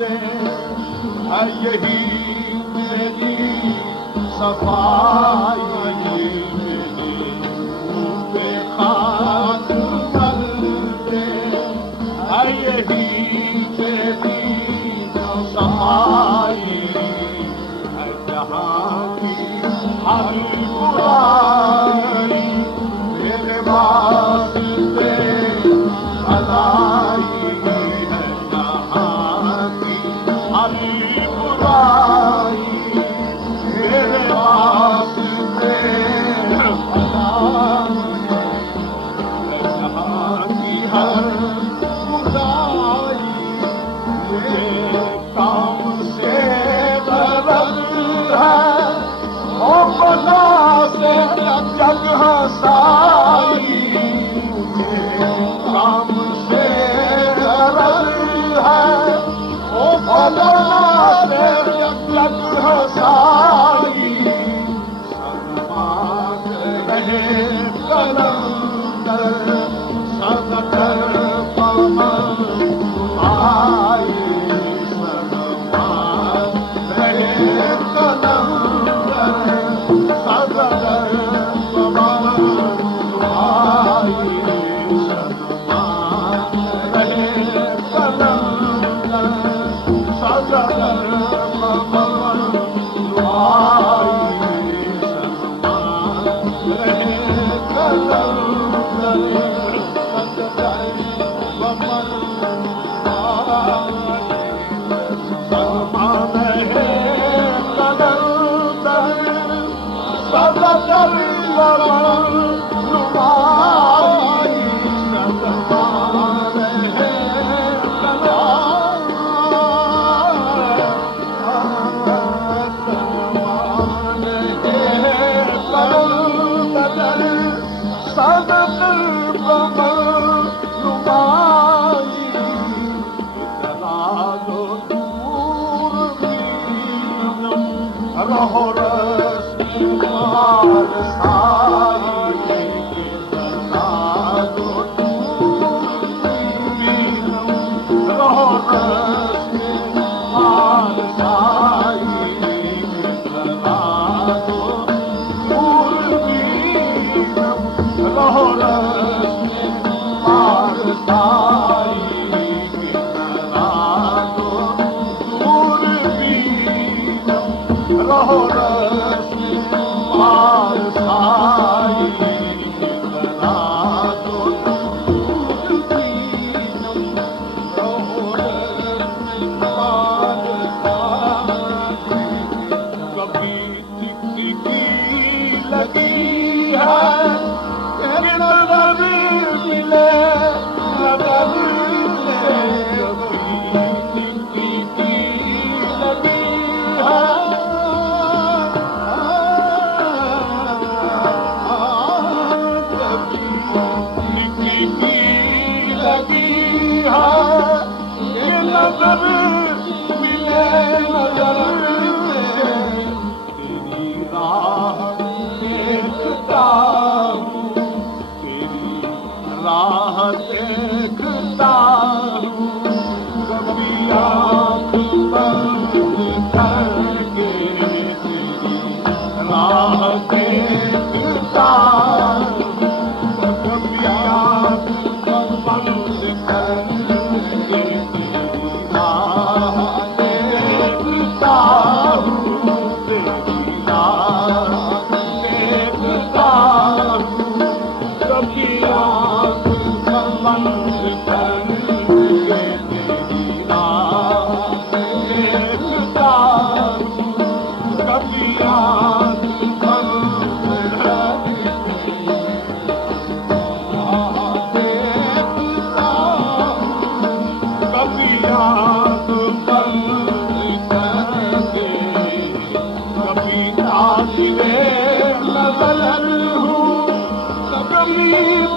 दे है यही मेरी सफाई, मेरी बेखाक कर दे है यही मेरी सफाई, है जहाँ की हर बुराई मेरे वास्ते भलाई, है जहाँ की हर बुराई मेरे वास्ते भलाई, है जहाँ की हर बुराई मेरे काम से गरज है, ओ बना से जग हसाई, काम से गरज है, ओ बना से जग हसाई, सन्मान रहे कलंदर सदकर पवन आई, सन्मान रहे कलंदर सदकर पवन आई, सन्मान रहे कलंदर सदकर पवन आई, सन्मान रहे कलंदर सदकर पवन आई, सन्मान रहे कलंदर सदकर पवन आई, सन्मान रहे कलंदर सदकर पवन आई, चला दो दूर बीनम रहो रस्मार साई, चला दो दूर बीनम रहो रस्मार साई, चला दो दूर बीनम रहो रस्मार साई, चला दो दूर बीनम रहो रस्मार साई, चला दो दूर बीनम रहो रस्मार साई, कभी तिकी लगी है तेरी नजर मिले नजर ले, कभी तिकी लगी है कभी तिकी लगी है तेरी नजर मिले नजर ले, तेरी राह देखता हूँ, तेरी राह देखता हूँ, कभी आँख बंद करके तेरी राह देखता हूँ, कभी आँख बंद करके तेरी राह देखता हूँ, तेरी राह देखता हूँ, कभी आँख बंद करके तेरी राह देखता हूँ, कभी आँख बंद करके राह देखता हूँ, कभी आँख बंद करके, कभी ताज़िले नज़र हूँ, कभी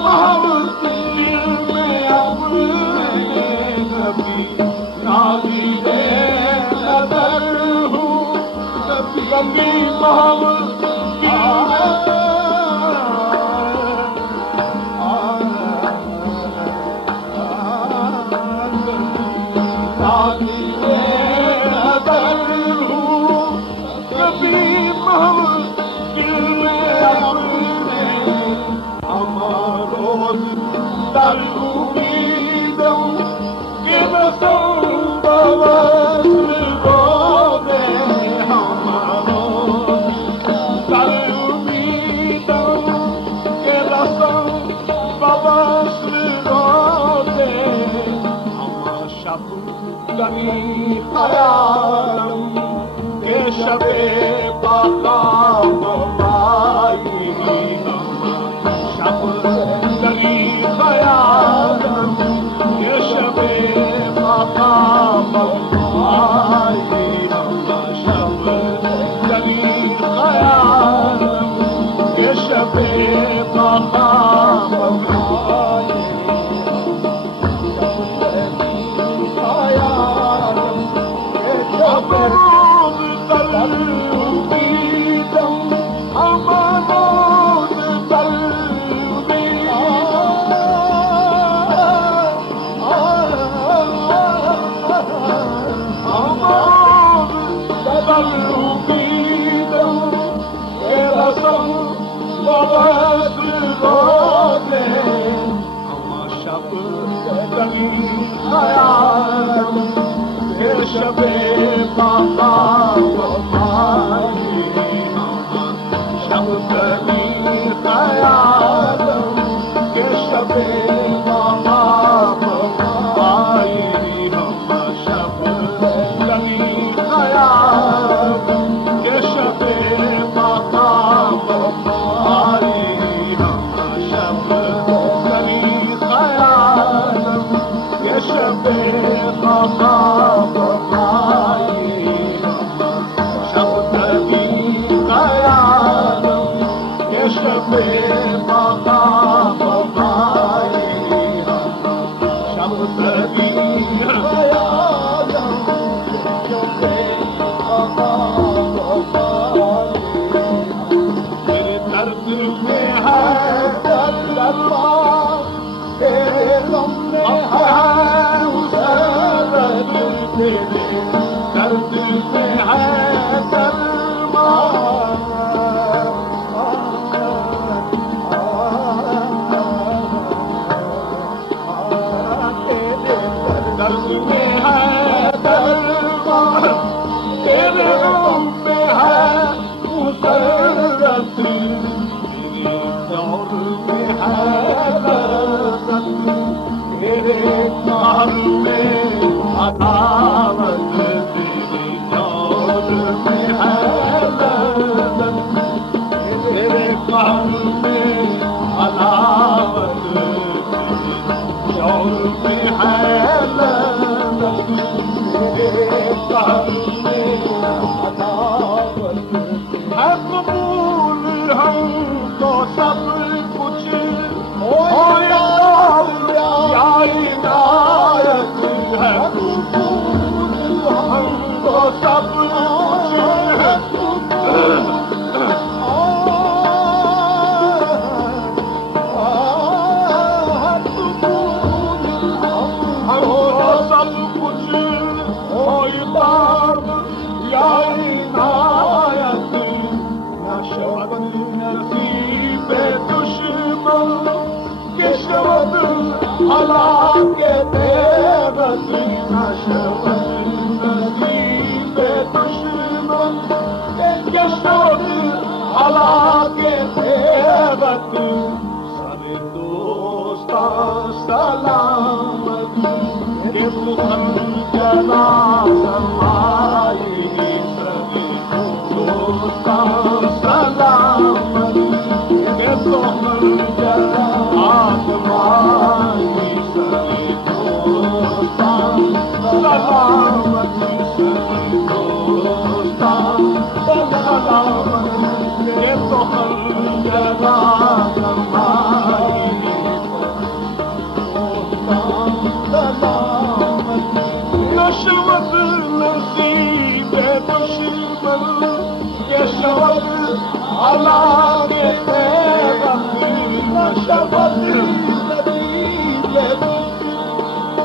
मोहब्बत में अपने, कभी ताज़िले नज़र हूँ, कभी मोहब्बत में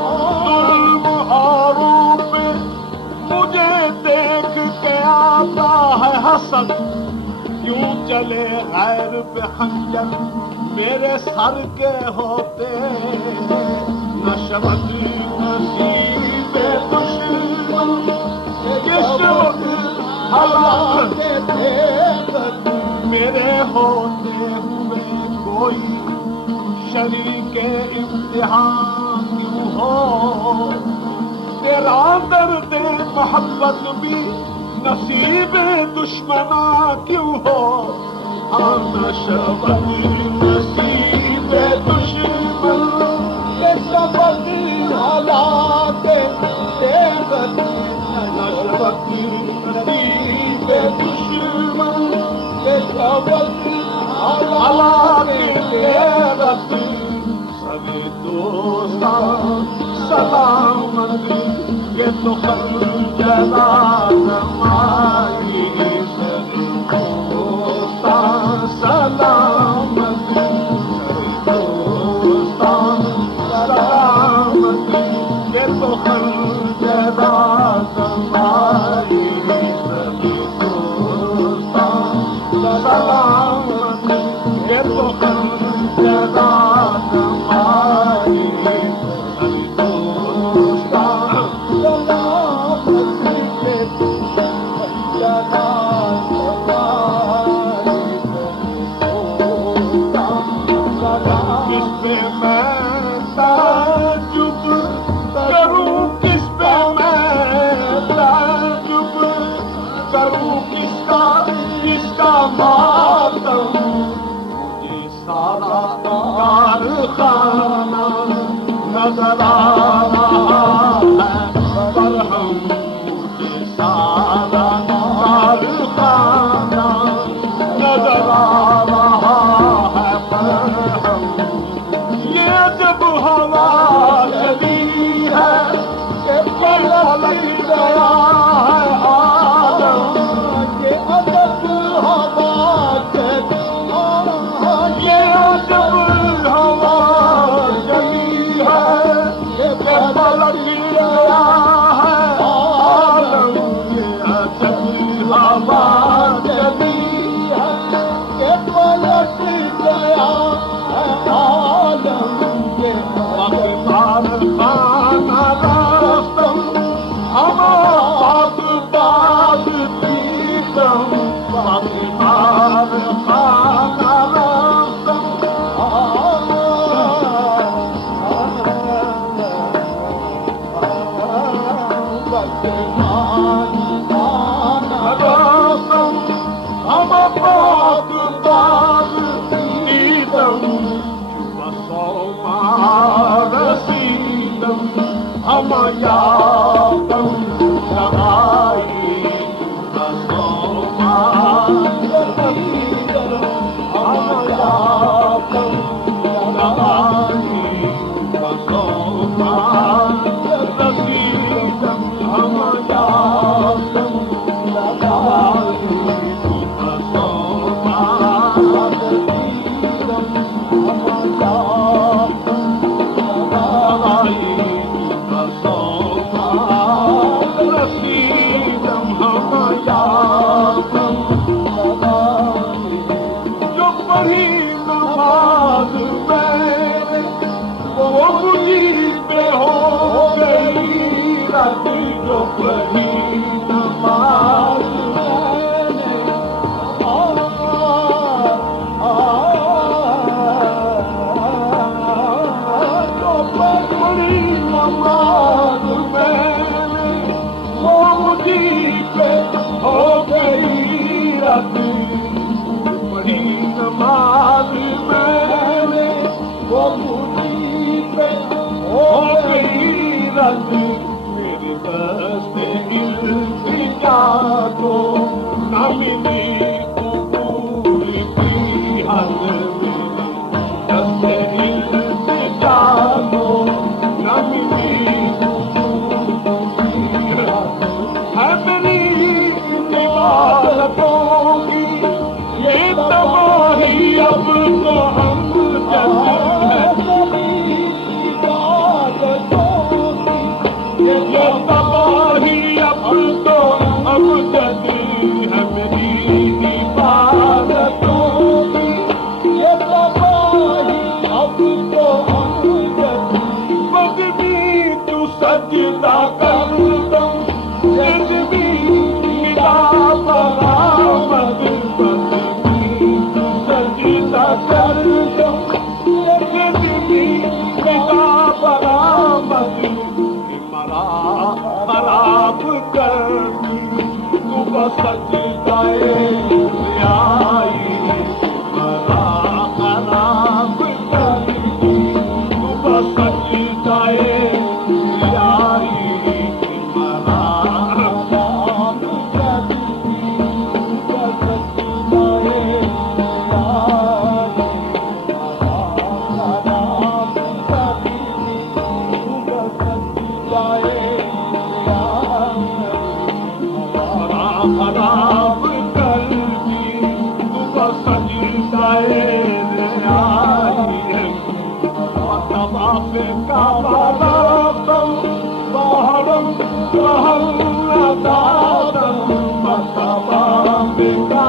ظلم عروب असद क्यों चले गैर पे खंजर मेरे सर के होते नशवत नसीब दुश्मन किस्मत हालात थे मेरे होते हुए कोई शरीक इम्तिहान क्यों हो तेरा दर्द मोहब्बत भी नसीब दुश्मना क्यों हो हम नशवत नसीब दुश्मन के सबक हालात देवत नशवत नसीब दुश्मन के सबक हालात देवत सभी दोस्तान सलामत ये तो खंजरा नमाई सभी दोस्तान सलामत सभी दोस्तान सलामत ये तो खंजरा नमाई सभी दोस्तान सलामत ये तो खंजरा नमाई नजर आ रहा है पर हम सारा कारखाना नजर आ रहा है पर हम ये जब हवा चली है कि पलट गया है आलम ये अजब हवा चली ये अजब हवा चली ये पलट गया है आलम ये अजब हवा चली है ये पलट गया है आलम ये पाकिस्तान खाना रास्तम हम पाक बात पीतम पाकिस्तान खाना रास्तम हम पाक बाग नीतम रसीदम हम यादम लगाई हम यादम लगाई रसीदम हम यादम लगाई जो पढ़ी नमाज मैंने वो मुझी पे हो गई रात जो पढ़ी नमाज मैंने जो पढ़ी नमाज मैंने वो मुझी पे हो गई रात पढ़ी नमाज मैंने वो मुझी पे हो गई रात मेरे दस्ते इल्तिजा को न मिली कबूल की हद मेरे दस्ते इल्तिजा को न मिली है मेरी इबादतों की ये तबाही अब तो हम जैसे है इबादतों की ये तबाही अब तो हम जैसे है मेरी सजदाए आई मरा खराब करती सुबह सजदाए आई मरा खराब करती सुबह सजदाए आई मरा खराब करती सुबह सजदाए खराब कल्बी सुबह सजदाए आई तवाफ का बारातम बहरम कहल दादम तवाफ का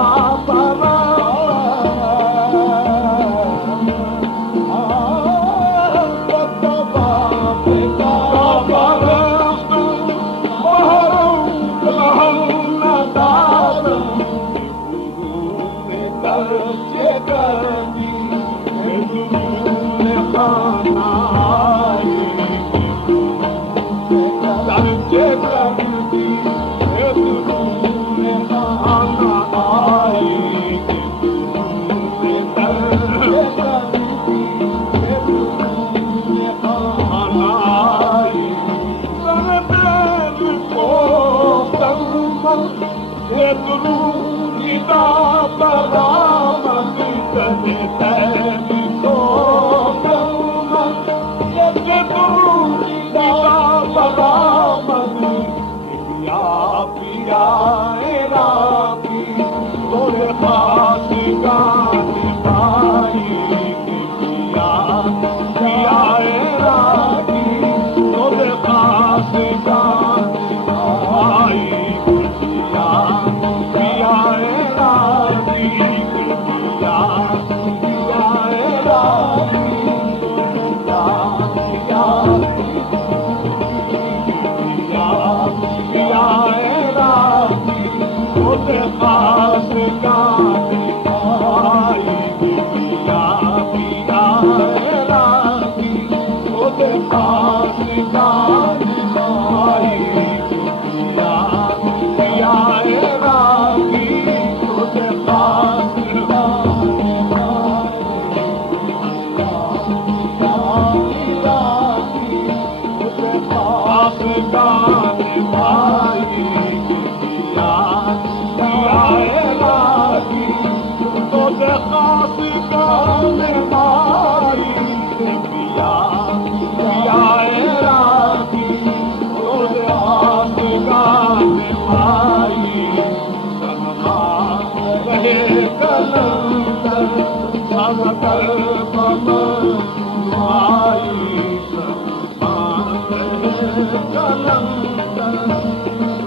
कलंदर